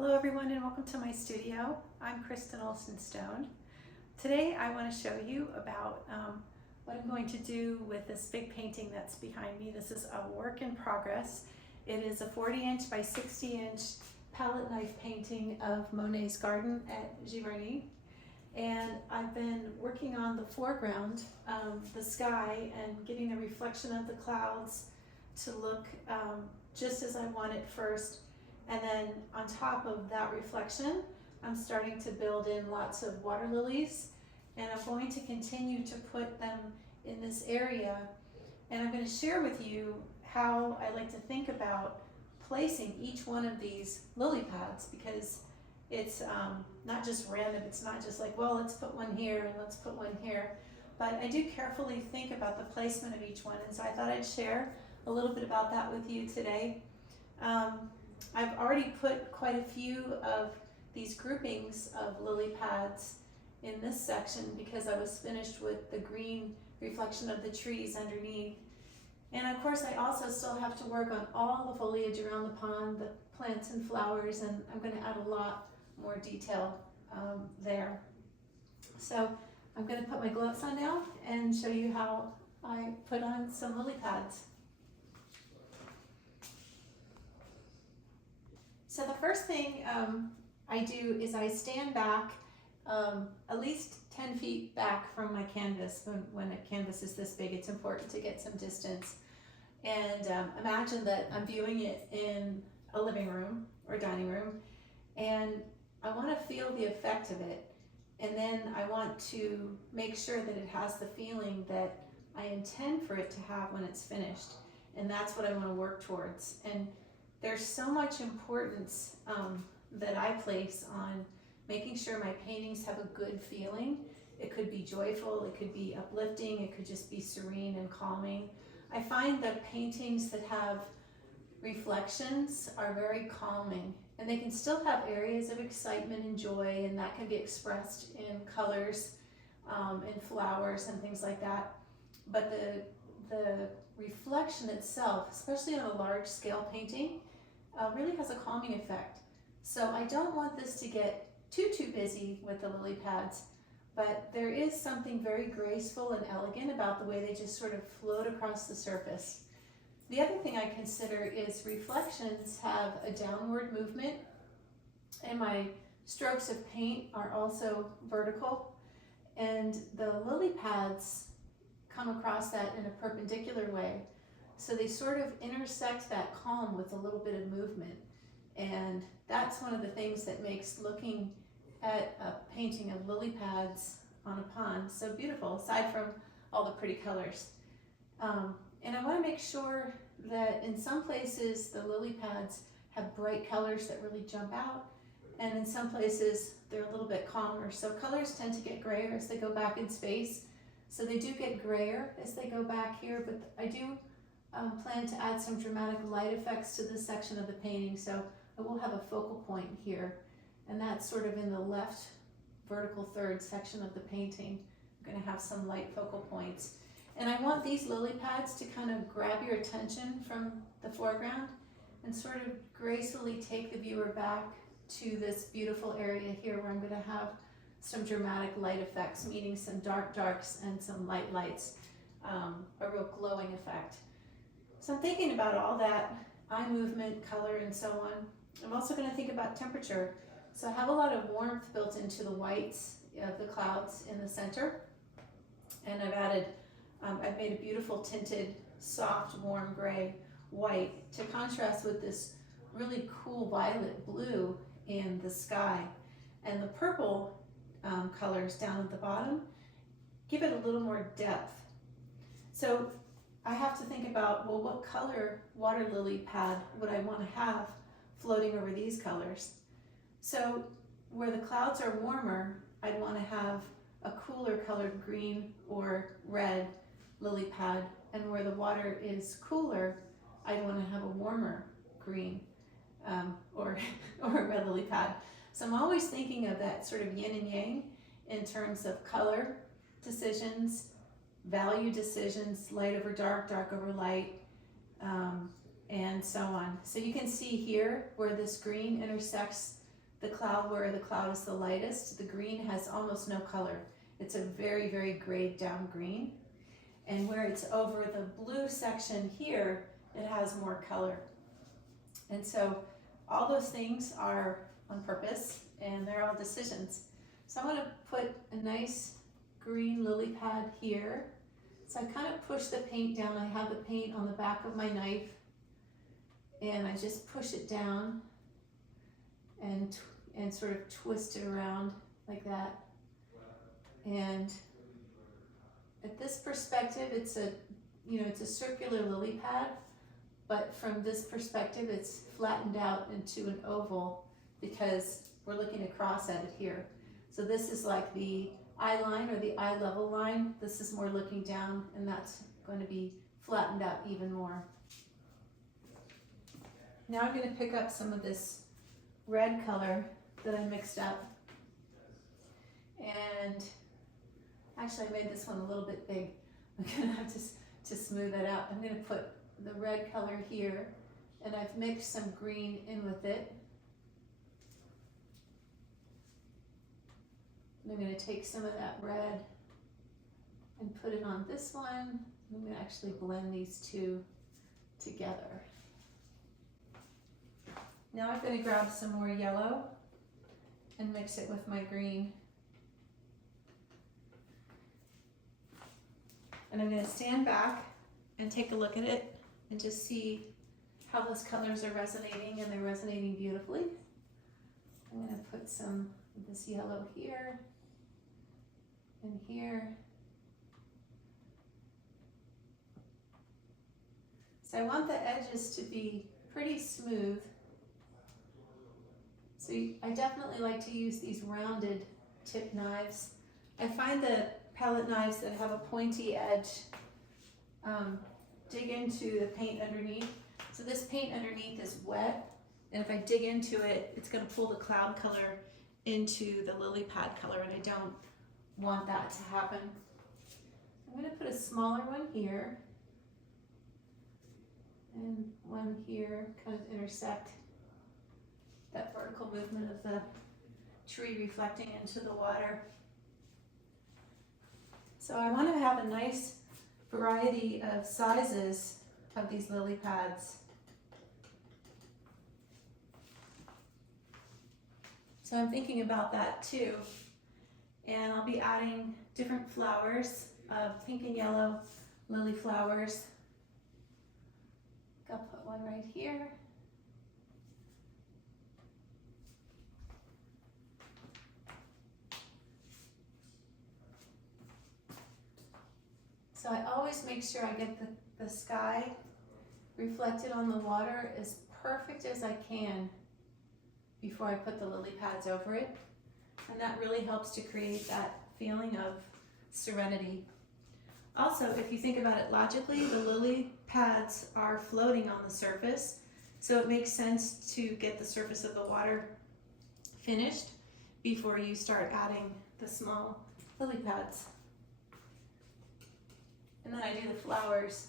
Hello everyone and welcome to my studio. I'm Kristen Olson. Today I want to show you about what I'm going to do with this big painting that's behind me. This is a work in progress. It is a 40-inch by 60-inch palette knife painting of Monet's garden at Giverny. And I've been working on the foreground, the sky, and getting the reflection of the clouds to look just as I want it first. And then on top of that reflection, I'm starting to build in lots of water lilies, and I'm going to continue to put them in this area. And I'm going to share with you how I like to think about placing each one of these lily pads, because it's not just random. It's not just like, well, let's put one here and let's put one here. But I do carefully think about the placement of each one, and so I thought I'd share a little bit about that with you today. I've already put quite a few of these groupings of lily pads in this section because I was finished with the green reflection of the trees underneath. And of course I also still have to work on all the foliage around the pond, the plants and flowers, and I'm going to add a lot more detail there. So I'm going to put my gloves on now and show you how I put on some lily pads. So the first thing I do is I stand back at least 10 feet back from my canvas. When a canvas is this big, it's important to get some distance. And imagine that I'm viewing it in a living room or dining room, and I want to feel the effect of it. And then I want to make sure that it has the feeling that I intend for it to have when it's finished. And that's what I want to work towards. And there's so much importance that I place on making sure my paintings have a good feeling. It could be joyful, it could be uplifting, it could just be serene and calming. I find that paintings that have reflections are very calming, and they can still have areas of excitement and joy, and that can be expressed in colors and flowers and things like that. But the reflection itself, especially on a large scale painting, really has a calming effect. So I don't want this to get too busy with the lily pads, but there is something very graceful and elegant about the way they just sort of float across the surface. The other thing I consider is reflections have a downward movement, and my strokes of paint are also vertical, and the lily pads come across that in a perpendicular way. So they sort of intersect that calm with a little bit of movement. And that's one of the things that makes looking at a painting of lily pads on a pond so beautiful, aside from all the pretty colors. And I want to make sure that in some places the lily pads have bright colors that really jump out, and in some places they're a little bit calmer. So colors tend to get grayer as they go back in space. So they do get grayer as they go back here, but I do plan to add some dramatic light effects to this section of the painting. So I will have a focal point here, and that's sort of in the left vertical third section of the painting. I'm going to have some light focal points. And I want these lily pads to kind of grab your attention from the foreground and sort of gracefully take the viewer back to this beautiful area here where I'm going to have some dramatic light effects, meaning some dark darks and some light lights, a real glowing effect. So I'm thinking about all that, eye movement, color, and so on. I'm also going to think about temperature. So I have a lot of warmth built into the whites of the clouds in the center. And I've made a beautiful tinted, soft, warm gray white to contrast with this really cool violet blue in the sky. And the purple colors down at the bottom give it a little more depth. So I have to think about, well, what color water lily pad would I want to have floating over these colors? So where the clouds are warmer, I'd want to have a cooler colored green or red lily pad, and where the water is cooler, I'd want to have a warmer green or a red lily pad. So I'm always thinking of that sort of yin and yang in terms of color decisions, value decisions, light over dark, dark over light, and so on. So you can see here where this green intersects the cloud where the cloud is the lightest, the green has almost no color. It's a very, very grayed down green. And where it's over the blue section here, it has more color. And so all those things are on purpose, and they're all decisions. So I'm going to put a nice green lily pad here. So I kind of push the paint down. I have the paint on the back of my knife, and I just push it down and sort of twist it around like that. And at this perspective, it's a circular lily pad, but from this perspective, it's flattened out into an oval because we're looking across at it here. So this is like the eye line or the eye level line. This is more looking down, and that's going to be flattened out even more. Now I'm going to pick up some of this red color that I mixed up, and actually I made this one a little bit big. I'm going to have to smooth it out. I'm going to put the red color here, and I've mixed some green in with it. And I'm going to take some of that red and put it on this one. I'm going to actually blend these two together. Now I'm going to grab some more yellow and mix it with my green. And I'm going to stand back and take a look at it and just see how those colors are resonating, and they're resonating beautifully. I'm going to put some of this yellow here and here. So I want the edges to be pretty smooth. So I definitely like to use these rounded tip knives. I find that palette knives that have a pointy edge dig into the paint underneath. So this paint underneath is wet, and if I dig into it, it's going to pull the cloud color into the lily pad color, and I don't want that to happen. I'm going to put a smaller one here and one here, kind of intersect that vertical movement of the tree reflecting into the water. So I want to have a nice variety of sizes of these lily pads. So I'm thinking about that too. And I'll be adding different flowers, pink and yellow lily flowers. I'll put one right here. So I always make sure I get the sky reflected on the water as perfect as I can before I put the lily pads over it. And that really helps to create that feeling of serenity. Also, if you think about it logically, the lily pads are floating on the surface, so it makes sense to get the surface of the water finished before you start adding the small lily pads. And then I do the flowers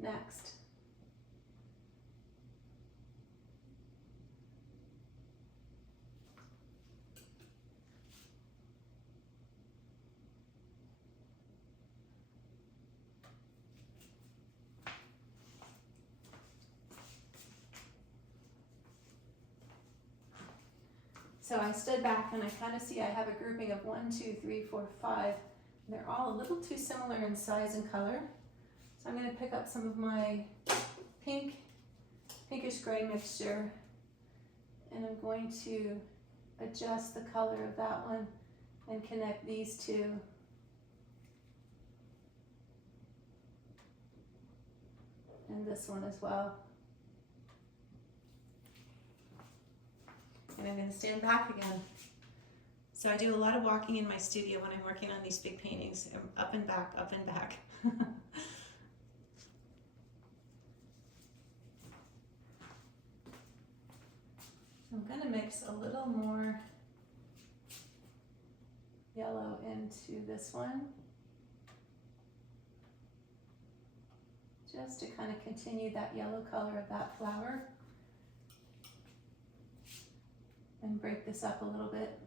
next. So I stood back and I kind of see I have a grouping of 1, 2, 3, 4, 5. And they're all a little too similar in size and color. So I'm going to pick up some of my pinkish gray mixture, and I'm going to adjust the color of that one and connect these two. And this one as well. And I'm going to stand back again. So I do a lot of walking in my studio when I'm working on these big paintings, up and back, up and back. I'm going to mix a little more yellow into this one, just to kind of continue that yellow color of that flower. and break this up a little bit.